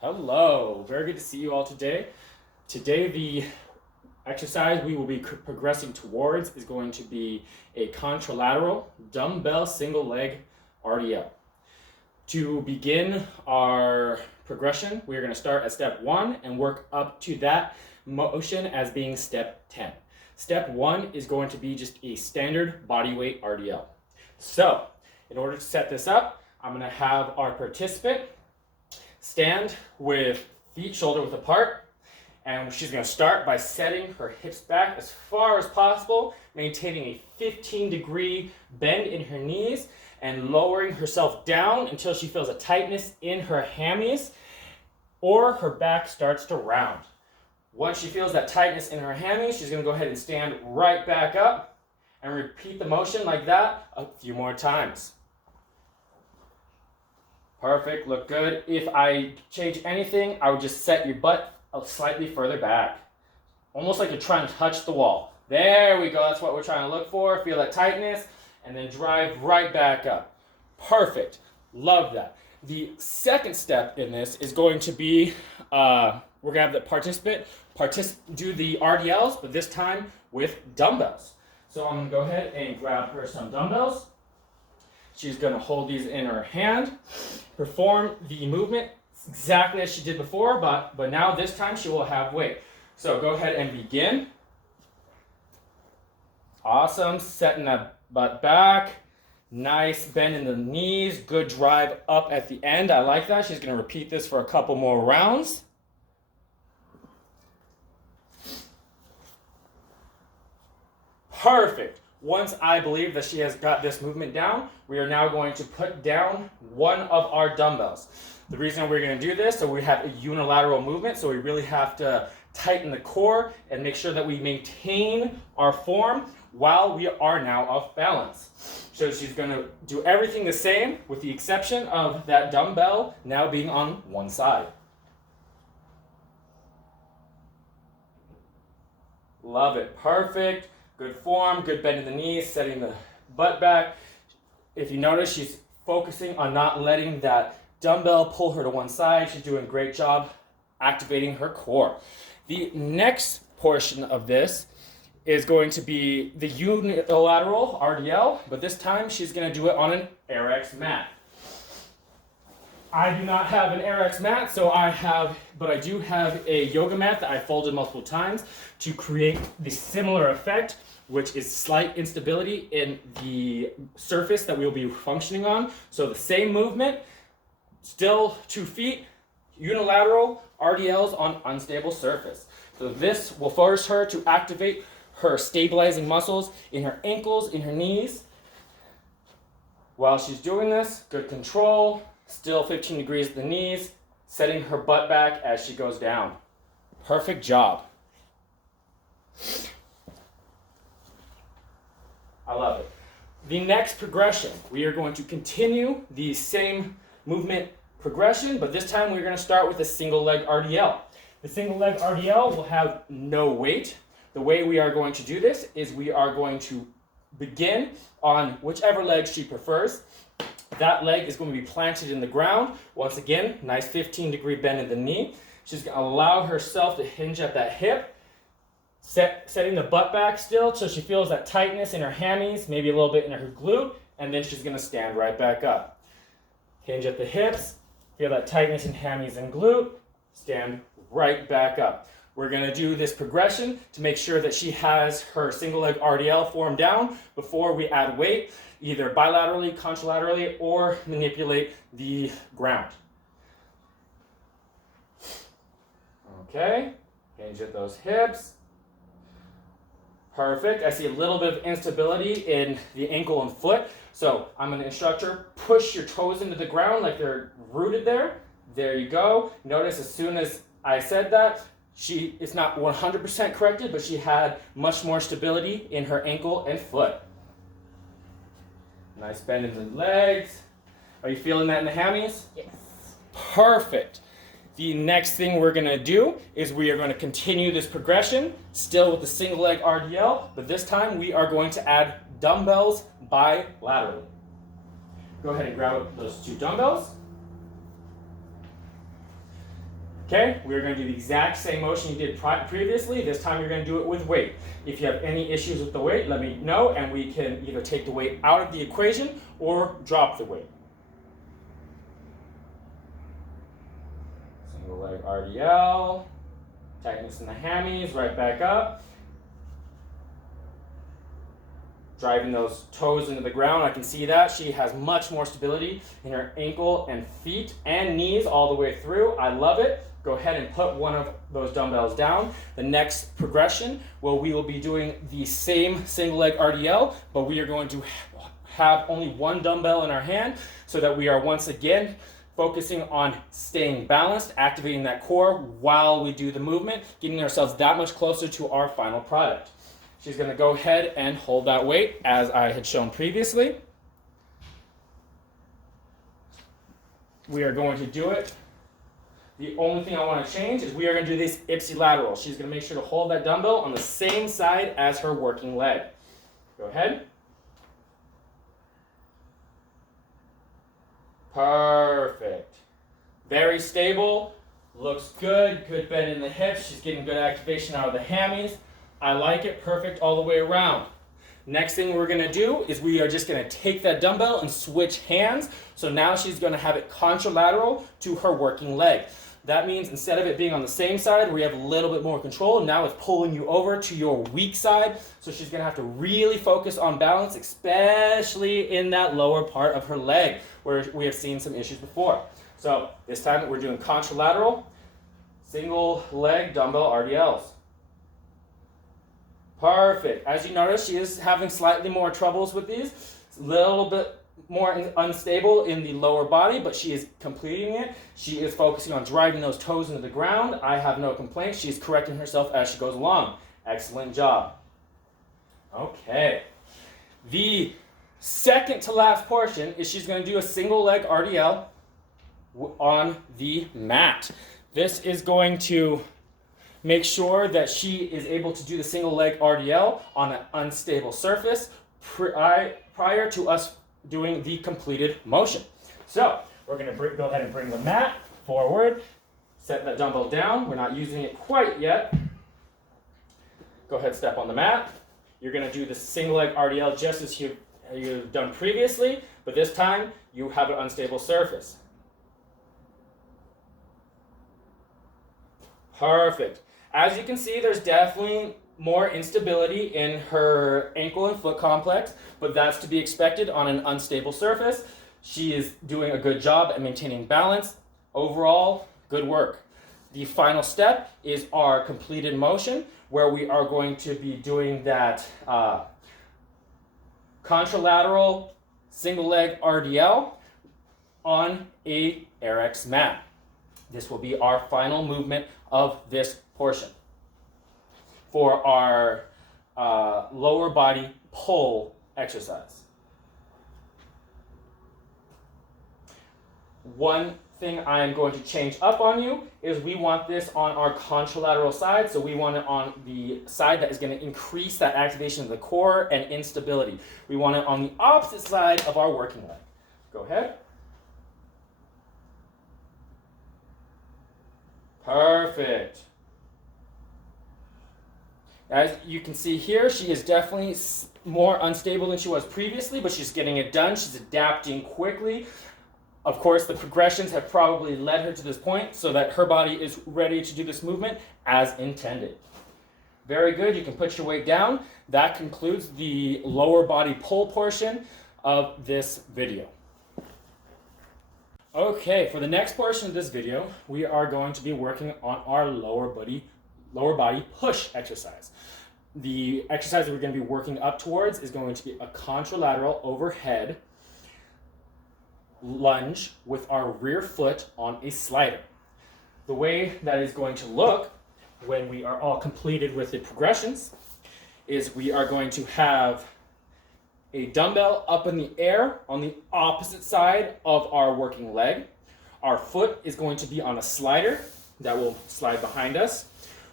Hello, very good to see you all today. Today the exercise we will be progressing towards is going to be a contralateral dumbbell single leg RDL. To begin our progression, we are going to start at step 1 and work up to that motion as being step 10. Step 1 is going to be just a standard body weight RDL. So, in order to set this up, I'm going to have our participant stand with feet shoulder width apart, and she's going to start by setting her hips back as far as possible, maintaining a 15-degree bend in her knees and lowering herself down until she feels a tightness in her hammies or her back starts to round. Once she feels that tightness in her hammies, she's going to go ahead and stand right back up and repeat the motion like that a few more times. Perfect, look good. If I change anything, I would just set your butt slightly further back. Almost like you're trying to touch the wall. There we go, that's what we're trying to look for. Feel that tightness, and then drive right back up. Perfect, love that. The second step in this is going to be, we're gonna have the participant do the RDLs, but this time with dumbbells. So I'm gonna go ahead and grab her some dumbbells. She's going to hold these in her hand, perform the movement exactly as she did before, but now this time she will have weight. So go ahead and begin. Awesome, setting that butt back. Nice bend in the knees, good drive up at the end. I like that. She's going to repeat this for a couple more rounds. Perfect. Once I believe that she has got this movement down, we are now going to put down one of our dumbbells. The reason we're going to do this, so we have a unilateral movement, so we really have to tighten the core and make sure that we maintain our form while we are now off balance. So she's going to do everything the same with the exception of that dumbbell now being on one side. Love it. Perfect. Good form, good bend in the knees, setting the butt back. If you notice, she's focusing on not letting that dumbbell pull her to one side. She's doing a great job activating her core. The next portion of this is going to be the unilateral RDL, but this time she's going to do it on an RX mat. I do not have an RX mat, but I do have a yoga mat that I folded multiple times to create the similar effect, which is slight instability in the surface that we'll be functioning on. So the same movement, still 2 feet, unilateral RDLs on unstable surface. So this will force her to activate her stabilizing muscles in her ankles, in her knees. While she's doing this, good control. Still 15 degrees at the knees, setting her butt back as she goes down. Perfect job. I love it. The next progression, we are going to continue the same movement progression, but this time we're going to start with a single leg RDL. The single leg RDL will have no weight. The way we are going to do this is we are going to begin on whichever leg she prefers. That leg is going to be planted in the ground. Once again, nice 15-degree bend in the knee. She's going to allow herself to hinge at that hip, setting the butt back still so she feels that tightness in her hammies, maybe a little bit in her glute, and then she's going to stand right back up. Hinge at the hips, feel that tightness in hammies and glute, stand right back up. We're going to do this progression to make sure that she has her single leg RDL formed down before we add weight, either bilaterally, contralaterally, or manipulate the ground. Okay, hinge at those hips. Perfect. I see a little bit of instability in the ankle and foot. So I'm going to instruct her, push your toes into the ground like they're rooted there. There you go. Notice as soon as I said that, it's not 100% corrected, but she had much more stability in her ankle and foot. Nice bend in the legs. Are you feeling that in the hammies? Yes. Perfect. The next thing we're going to do is we are going to continue this progression, still with the single leg RDL, but this time we are going to add dumbbells bilaterally. Go ahead and grab those 2 dumbbells. Okay, we're going to do the exact same motion you did previously. This time you're going to do it with weight. If you have any issues with the weight, let me know, and we can either take the weight out of the equation or drop the weight. Single leg RDL, tightness in the hammies, right back up. Driving those toes into the ground, I can see that. She has much more stability in her ankle and feet and knees all the way through. I love it. Go ahead and put one of those dumbbells down. The next progression, well, we will be doing the same single leg RDL, but we are going to have only one dumbbell in our hand so that we are once again focusing on staying balanced, activating that core while we do the movement, getting ourselves that much closer to our final product. She's going to go ahead and hold that weight as I had shown previously. We are going to do it. The only thing I want to change is we are going to do this ipsilateral. She's going to make sure to hold that dumbbell on the same side as her working leg. Go ahead. Perfect. Very stable. Looks good. Good bend in the hips. She's getting good activation out of the hammies. I like it. Perfect all the way around. Next thing we're going to do is we are just going to take that dumbbell and switch hands. So now she's going to have it contralateral to her working leg. That means instead of it being on the same side, we have a little bit more control. Now it's pulling you over to your weak side. So she's going to have to really focus on balance, especially in that lower part of her leg where we have seen some issues before. So this time we're doing contralateral, single leg dumbbell RDLs. Perfect. As you notice, she is having slightly more troubles with these. It's a little bit more unstable in the lower body, but she is completing it. She is focusing on driving those toes into the ground. I have no complaints. She's correcting herself as she goes along. Excellent job. Okay. The second to last portion is she's going to do a single leg RDL on the mat. This is going to make sure that she is able to do the single leg RDL on an unstable surface prior to us doing the completed motion. So we're going to go ahead and bring the mat forward, set that dumbbell down. We're not using it quite yet. Go ahead, step on the mat. You're going to do the single leg RDL just as you've done previously, but this time you have an unstable surface. Perfect. As you can see, there's definitely more instability in her ankle and foot complex, but that's to be expected on an unstable surface. She is doing a good job at maintaining balance. Overall, good work. The final step is our completed motion, where we are going to be doing that contralateral single leg RDL on a RX mat. This will be our final movement of this portion for our lower body pull exercise. One thing I am going to change up on you is we want this on our contralateral side, so we want it on the side that is going to increase that activation of the core and instability. We want it on the opposite side of our working leg. Go ahead. Perfect. As you can see here, she is definitely more unstable than she was previously, but she's getting it done. She's adapting quickly. Of course, the progressions have probably led her to this point so that her body is ready to do this movement as intended. Very good. You can put your weight down. That concludes the lower body pull portion of this video. Okay, for the next portion of this video, we are going to be working on our lower body push exercise. The exercise that we're going to be working up towards is going to be a contralateral overhead lunge with our rear foot on a slider. The way that is going to look when we are all completed with the progressions is we are going to have a dumbbell up in the air on the opposite side of our working leg. Our foot is going to be on a slider that will slide behind us.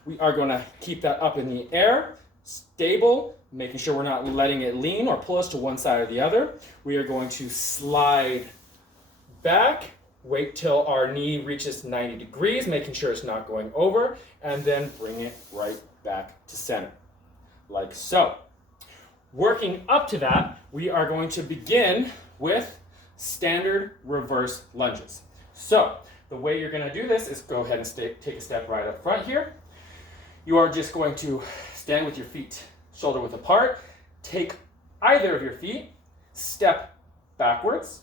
We are going to keep that up in the air, stable, making sure we're not letting it lean or pull us to one side or the other. We are going to slide back, Wait till our knee reaches 90 degrees, making sure it's not going over, and then bring it right back to center, like so. Working up to that, we are going to begin with standard reverse lunges. So, the way you're going to do this is go ahead and take a step right up front here. You are just going to stand with your feet shoulder width apart, take either of your feet, step backwards,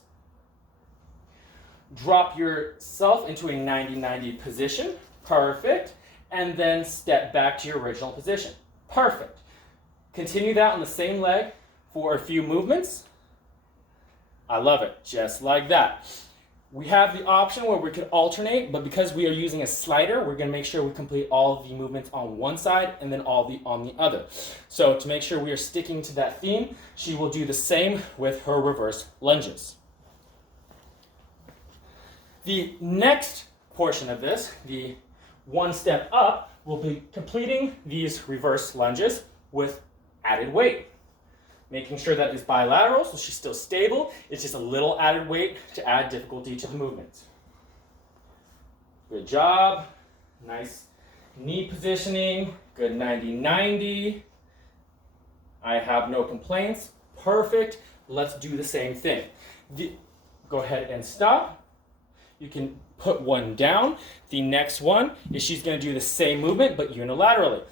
drop yourself into a 90-90 position, perfect, and then step back to your original position, perfect. Continue that on the same leg for a few movements. I love it, just like that. We have the option where we can alternate, but because we are using a slider, we're going to make sure we complete all of the movements on one side and then all on the other. So to make sure we are sticking to that theme, she will do the same with her reverse lunges. The next portion of this, the one step up, will be completing these reverse lunges with added weight. Making sure that it's bilateral, so she's still stable. It's just a little added weight to add difficulty to the movement. Good job. Nice knee positioning. Good 90-90. I have no complaints. Perfect. Let's do the same thing. Go ahead and stop. You can put one down. The next one is she's going to do the same movement, but unilaterally.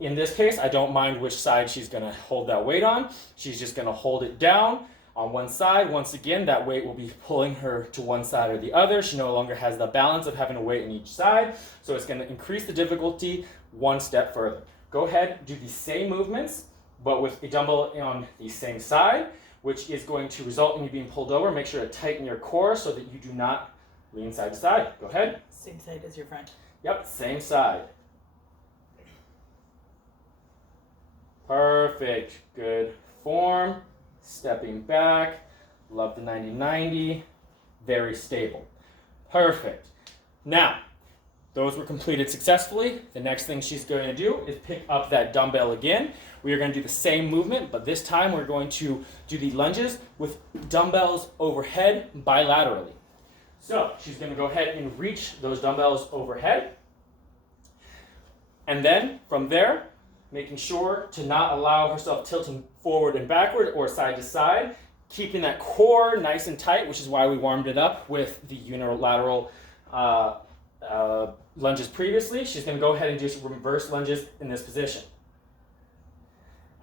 In this case, I don't mind which side she's going to hold that weight on. She's just going to hold it down on one side. Once again, that weight will be pulling her to one side or the other. She no longer has the balance of having a weight in each side, so it's going to increase the difficulty one step further. Go ahead, do the same movements, but with a dumbbell on the same side, which is going to result in you being pulled over. Make sure to tighten your core so that you do not lean side to side. Go ahead. Same side as your friend. Yep, same side. Perfect. Good form. Stepping back. Love the 90-90. Very stable. Perfect. Now, those were completed successfully. The next thing she's going to do is pick up that dumbbell again. We are going to do the same movement, but this time we're going to do the lunges with dumbbells overhead bilaterally. So she's going to go ahead and reach those dumbbells overhead. And then from there, making sure to not allow herself tilting forward and backward or side to side, keeping that core nice and tight, which is why we warmed it up with the unilateral lunges previously. She's going to go ahead and do some reverse lunges in this position.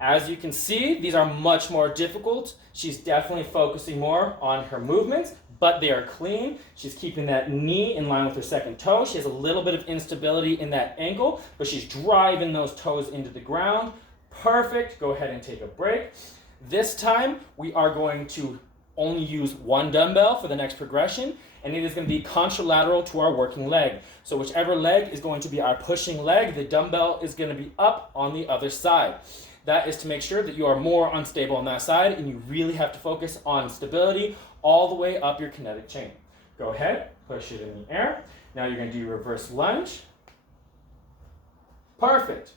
As you can see, these are much more difficult. She's definitely focusing more on her movements, but they are clean. She's keeping that knee in line with her second toe. She has a little bit of instability in that ankle, but she's driving those toes into the ground. Perfect. Go ahead and take a break. This time, we are going to only use one dumbbell for the next progression, and it is going to be contralateral to our working leg. So whichever leg is going to be our pushing leg, the dumbbell is going to be up on the other side. That is to make sure that you are more unstable on that side, and you really have to focus on stability all the way up your kinetic chain. Go ahead, push it in the air. Now you're going to do reverse lunge. Perfect.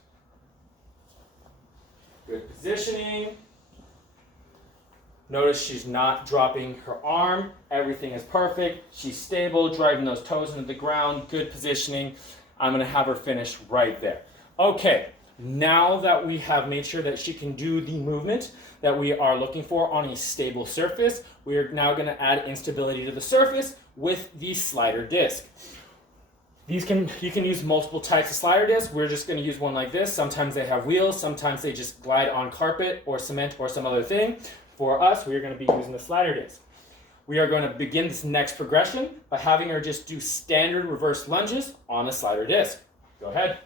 Good positioning. Notice she's not dropping her arm. Everything is perfect. She's stable, driving those toes into the ground. Good positioning. I'm going to have her finish right there. Okay, now that we have made sure that she can do the movement that we are looking for on a stable surface, we are now going to add instability to the surface with the slider disc. You can use multiple types of slider discs. We're just going to use one like this. Sometimes they have wheels. Sometimes they just glide on carpet or cement or some other thing. For us, we are going to be using the slider disc. We are going to begin this next progression by having her just do standard reverse lunges on a slider disc. Go ahead.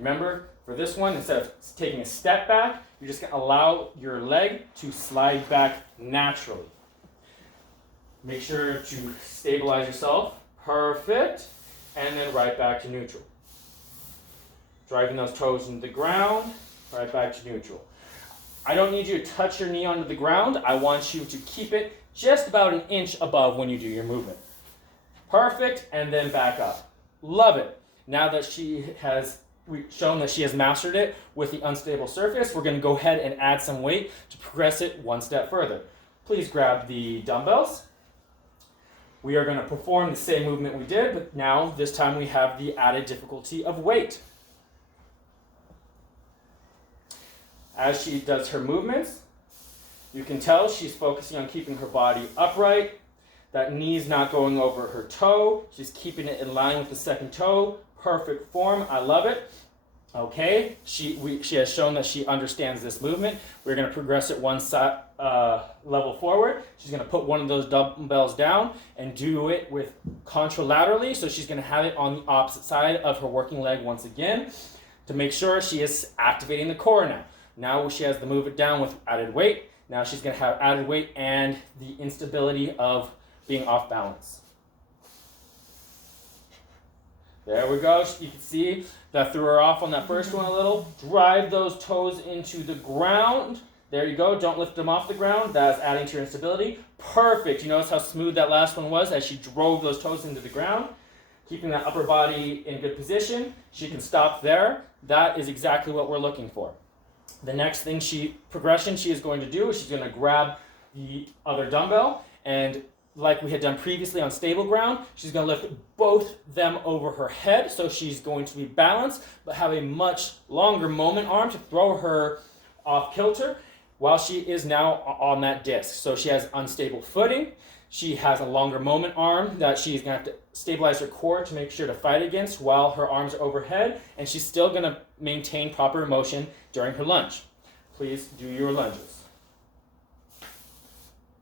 Remember, for this one, instead of taking a step back, you're just going to allow your leg to slide back naturally. Make sure to stabilize yourself. Perfect. And then right back to neutral. Driving those toes into the ground, right back to neutral. I don't need you to touch your knee onto the ground. I want you to keep it just about an inch above when you do your movement. Perfect, and then back up. Love it. Now that she has shown that she has mastered it with the unstable surface, we're going to go ahead and add some weight to progress it one step further. Please grab the dumbbells. We are going to perform the same movement we did, but now this time we have the added difficulty of weight. As she does her movements, you can tell she's focusing on keeping her body upright. That knee's not going over her toe. She's keeping it in line with the second toe. Perfect form. I love it. Okay, she has shown that she understands this movement. We're going to progress it one level forward. She's going to put one of those dumbbells down and do it with contralaterally. So she's going to have it on the opposite side of her working leg once again to make sure she is activating the core now. Now she has to move it down with added weight. Now she's going to have added weight and the instability of being off balance. There we go. You can see that threw her off on that first one a little. Drive those toes into the ground. There you go. Don't lift them off the ground. That's adding to your instability. Perfect. You notice how smooth that last one was as she drove those toes into the ground. Keeping that upper body in good position. She can stop there. That is exactly what we're looking for. The next thing progression she is going to do is she's going to grab the other dumbbell, and like we had done previously on stable ground, she's going to lift both them over her head, so she's going to be balanced but have a much longer moment arm to throw her off kilter while she is now on that disc. So she has unstable footing. She has a longer moment arm that she's going to have to stabilize her core to make sure to fight against while her arms are overhead, and she's still going to maintain proper motion during her lunge. Please do your lunges.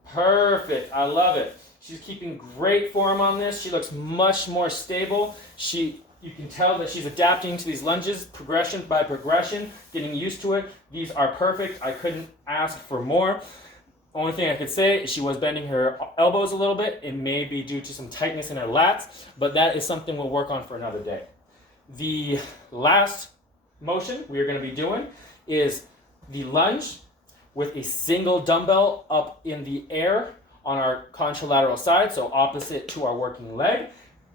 Perfect. I love it. She's keeping great form on this. She looks much more stable. You can tell that she's adapting to these lunges progression by progression, getting used to it. These are perfect. I couldn't ask for more. Only thing I could say is she was bending her elbows a little bit. It may be due to some tightness in her lats, but that is something we'll work on for another day. The last motion we are going to be doing is the lunge with a single dumbbell up in the air on our contralateral side, so opposite to our working leg.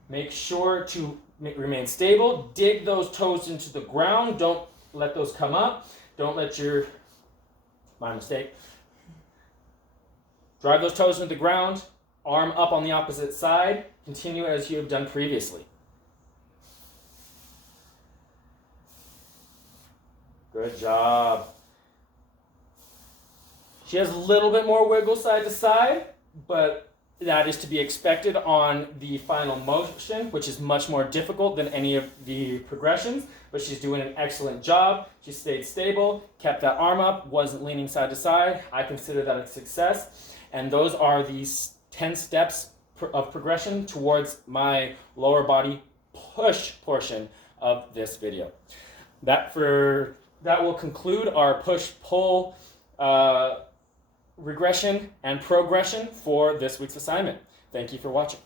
Make sure to remain stable. Dig those toes into the ground. Don't let those come up. Don't let my mistake. Drive those toes into the ground, arm up on the opposite side. Continue as you have done previously. Good job. She has a little bit more wiggle side to side, but that is to be expected on the final motion, which is much more difficult than any of the progressions, but she's doing an excellent job. She stayed stable, kept that arm up, wasn't leaning side to side. I consider that a success. And those are the 10 steps of progression towards my lower body push portion of this video. That will conclude our push-pull regression and progression for this week's assignment. Thank you for watching.